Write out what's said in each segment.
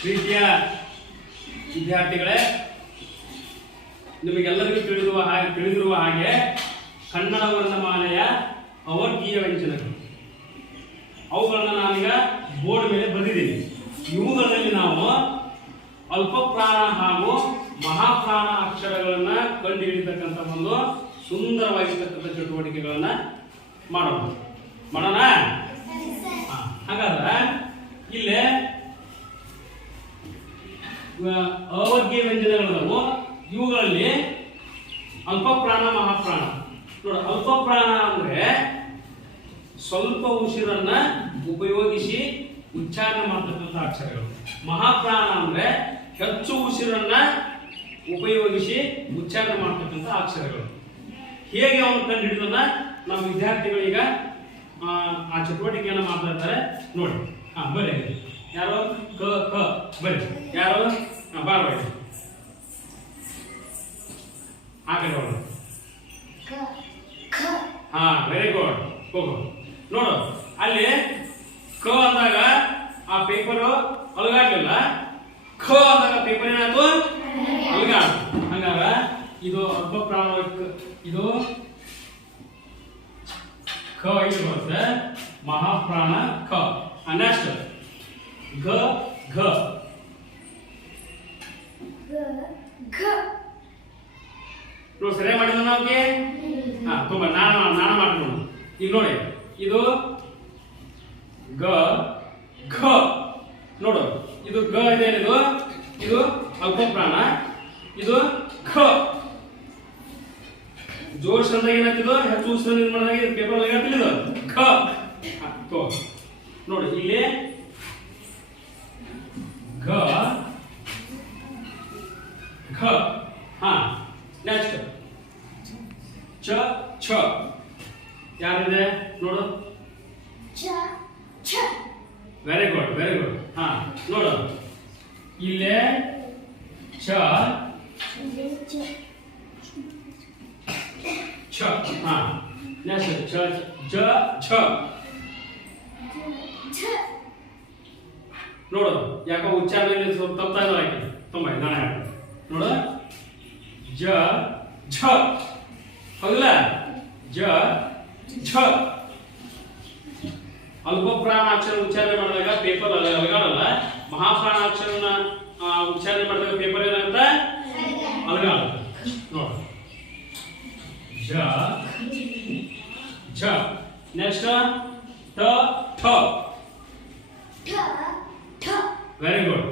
ಪ್ರೀತಿಯ ವಿದ್ಯಾರ್ಥಿಗಳೇ, ನಿಮಗೆಲ್ಲರಿಗೂ ತಿಳಿದಿರುವ ಹಾಗೆ ತಿಳಿದಿರುವ ಹಾಗೆ ಕನ್ನಡ ವರ್ಣಮಾಲೆಯ ಅವರ್ಗೀಯ ವ್ಯಂಜನಗಳು. ಅವುಗಳನ್ನು ನಾನೀಗ ಬೋರ್ಡ್ ಮೇಲೆ ಬರೆದಿದ್ದೀನಿ. ಇವುಗಳಲ್ಲಿ ನಾವು ಅಲ್ಪಪ್ರಾಣ ಹಾಗೂ ಮಹಾಪ್ರಾಣ ಅಕ್ಷರಗಳನ್ನು ಕಂಡುಹಿಡಿತಕ್ಕಂಥ ಒಂದು ಸುಂದರವಾಗಿರ್ತಕ್ಕಂಥ ಚಟುವಟಿಕೆಗಳನ್ನು ಮಾಡಬಹುದು ಮಾಡೋಣ ಹಾ, ಹಾಗಾದ್ರೆ ಇಲ್ಲೇ ಇವ- ಅವರ್ಗೀಯ ವ್ಯಂಜನಗಳದವು ಇವುಗಳಲ್ಲಿ ಅಲ್ಪಪ್ರಾಣ ಮಹಾಪ್ರಾಣ. ನೋಡ ಅಲ್ಪಪ್ರಾಣ ಅಂದ್ರೆ ಸ್ವಲ್ಪ ಉಸಿರನ್ನ ಉಪಯೋಗಿಸಿ ಉಚ್ಚಾರಣೆ ಮಾಡ್ತಕ್ಕಂಥ ಅಕ್ಷರಗಳು. ಮಹಾಪ್ರಾಣ ಅಂದ್ರೆ ಹೆಚ್ಚು ಉಸಿರನ್ನ ಉಪಯೋಗಿಸಿ ಉಚ್ಚಾರಣೆ ಮಾಡ್ತಕ್ಕಂಥ ಅಕ್ಷರಗಳು. ಹೇಗೆ ಅವನು ಕಂಡು ಹಿಡಿದನ್ನ ನಮ್ಮ ವಿದ್ಯಾರ್ಥಿಗಳೀಗ ಆ, ಚಟುವಟಿಕೆಯನ್ನು ಮಾಡ್ತಾ ಇದ್ದಾರೆ. ನೋಡಿ ಹಾ ಬರೀ ಯಾರೋ? ಕ ಕ ಬರೀ ಯಾರು? ನೋಡು ಅಲ್ಲಿ ಕ ಅಂದಾಗ ಆ ಪೇಪರ್ ಅಲಗಾಡ್ಲಿಲ್ಲ. ಖ ಅಂದಾಗ ಪೇಪರ್ ಏನಾಯ್ತು? ಅಲಗಾಡ್ ಹಂಗಾಗ ಇದು ಅಲ್ಪ ಪ್ರಾಣ ಇದು ಖ ಇದು ಬರುತ್ತೆ ಮಹಾಪ್ರಾಣ ಖ ನೆಕ್ಸ್ಟ್ ಘ ಘ. ನೋಡಿ ಸರಿಯಾಗಿ ಮಾಡಿದ ನಾವು ಹಾ ತುಂಬ ನಾನು ನಾನು ಮಾಡ್ಕೊಂಡು ಈಗ ನೋಡಿ. ಇದು ಗ, ಘ. ನೋಡು, ಇದು ಗ ಇದೆ ಇದು ಇದು ಅಲ್ಪಪ್ರಾಣ, ಇದು ಖ. ಜೋಶ್ ಅಂದಾಗ ಏನಾಗ್ತಿದ್ದು ಹೆಚ್ಚು ಉಸಿರು ಮಾಡಿದಾಗ ಪೇಪರ್ ಒಳಗೆ ಇದು? ಖ. ನೋಡಿ, ಇಲ್ಲಿ ಘ ಘ. ಹಾ ನೆಕ್ಸ್ಟ್ ಚ ಛ. ಯಾರಿದೆ? ನೋಡು. ವೆರಿ ಗುಡ್ ವೆರಿ ಗುಡ್ ಹಾ ನೋಡು. ಇಲ್ಲೇ ಚ ಛ. ಹಾ. ನೆಕ್ಸ್ಟ್ ಛ ಜ ಛ ನೋಡು ಯಾಕೋ ಉಚ್ಚಾರಣೆ ಸ್ವಲ್ಪ ಇದೆ ಆಯ್ತು ತುಂಬ ನಾಳೆ ನೋಡು. ಜ ಛ. ಹೌದಲ್ಲ? ಜ ಝ ಅಲ್ಪಪ್ರಾಣ ಅಕ್ಷರ ಉಚ್ಚಾರಣೆ ಮಾಡಿದಾಗ ಪೇಪರ್ ಅಲ್ಲ ಅಲಗಾಡಲ್ಲ? ಮಹಾಪ್ರಾಣ ಅಕ್ಷರನ ಆ, ಉಚ್ಚಾರಣೆ ಮಾಡಿದಾಗ ಪೇಪರ್ ಏನಾಗುತ್ತೆ? ಅಲಗಾಡುತ್ತೆ ನೋಡು. ಜ ಝ. ನೆಕ್ಸ್ಟ್ ಟ ಠ. ವೆರಿ ಗುಡ್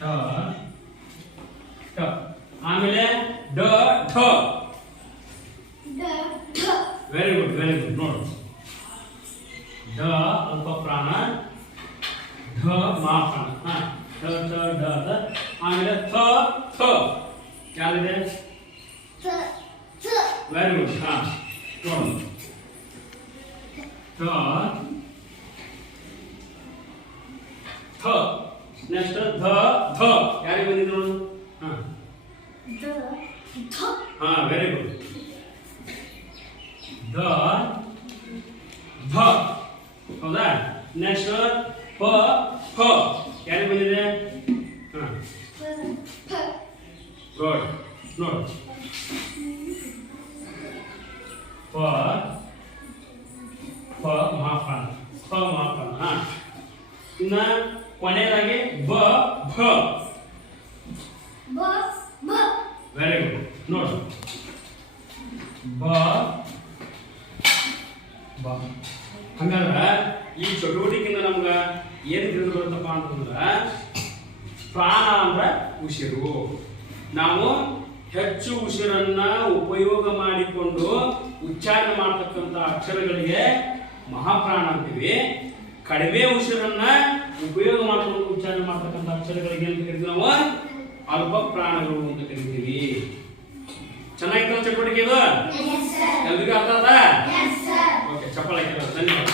ಟ ಠ. ಆಮೇಲೆ ಡ ಠ ವೆರಿ ಗುಡ್ ವೆರಿ ಗುಡ್ ನೋಡು ಢ ಅಲ್ಪ ಪ್ರಾಣ ಢ ಮಹಾಪ್ರಾಣ ಹಾ ಢ ಠ ಢ ಧ. ಆಮೇಲೆ ಥ ಥ ಯಾರಿದೆ ವೆರಿ ಗುಡ್ ಹಾ ನೋಡು ಥ ಥ ನೆಕ್ಸ್ಟ್ ಧ ಧ ಯಾರಿಗೆ ಬಂದಿದೆ ನೋಡು ಹಾ ಹಾ ವೆರಿ ಗುಡ್ ಧ ಧ ನೆಕ್ಸ್ಟ್ ಪ ಫ ಯಾರಿಗೆ ಬಂದಿದೆ ಹಾ ಗುಡ್ ನೋಡು ಪ ಪ ಮಹಾಪ್ರಾಣ ಪ ಮಹಾಪ್ರಾಣ ಹಾ ಇನ್ನ ಕೊನೆಯದಾಗಿ ಬ ಭ ವೆರಿ ಗುಡ್ ನೋಡು ಬ ಈ ಚಟುವಟಿಕೆಯಿಂದ ನಮ್ಗೆ ಏನು ತಿಳಿದು ಬರುತ್ತಪ್ಪ ಅಂತಂದ್ರೆ ಪ್ರಾಣ ಅಂದ್ರೆ ಉಸಿರು. ನಾವು ಹೆಚ್ಚು ಉಸಿರನ್ನ ಉಪಯೋಗ ಮಾಡಿಕೊಂಡು ಉಚ್ಚಾರಣೆ ಮಾಡತಕ್ಕಂಥ ಅಕ್ಷರಗಳಿಗೆ ಮಹಾಪ್ರಾಣ ಅಂತೀವಿ. ಕಡಿಮೆ ಉಸಿರನ್ನ ಉಪಯೋಗ ಮಾಡಿಕೊಂಡು ಉಚ್ಚಾರಣೆ ಮಾಡ್ತಕ್ಕಂಥ ಅಕ್ಷರಗಳಿಗೆ ಅಂತ ಕರಿತೀವಿ ನಾವು ಅಲ್ಪ ಪ್ರಾಣಗಳು ಅಂತ ಕರಿತೀವಿ. ಚೆನ್ನಾಗಿತ್ತು ಚಟುವಟಿಕೆ ಇದು? ಎಲ್ರಿಗೂ ಅರ್ಥ ಆದ ಓಕೆ ಚಪ್ಪಳ ಧನ್ಯವಾದ.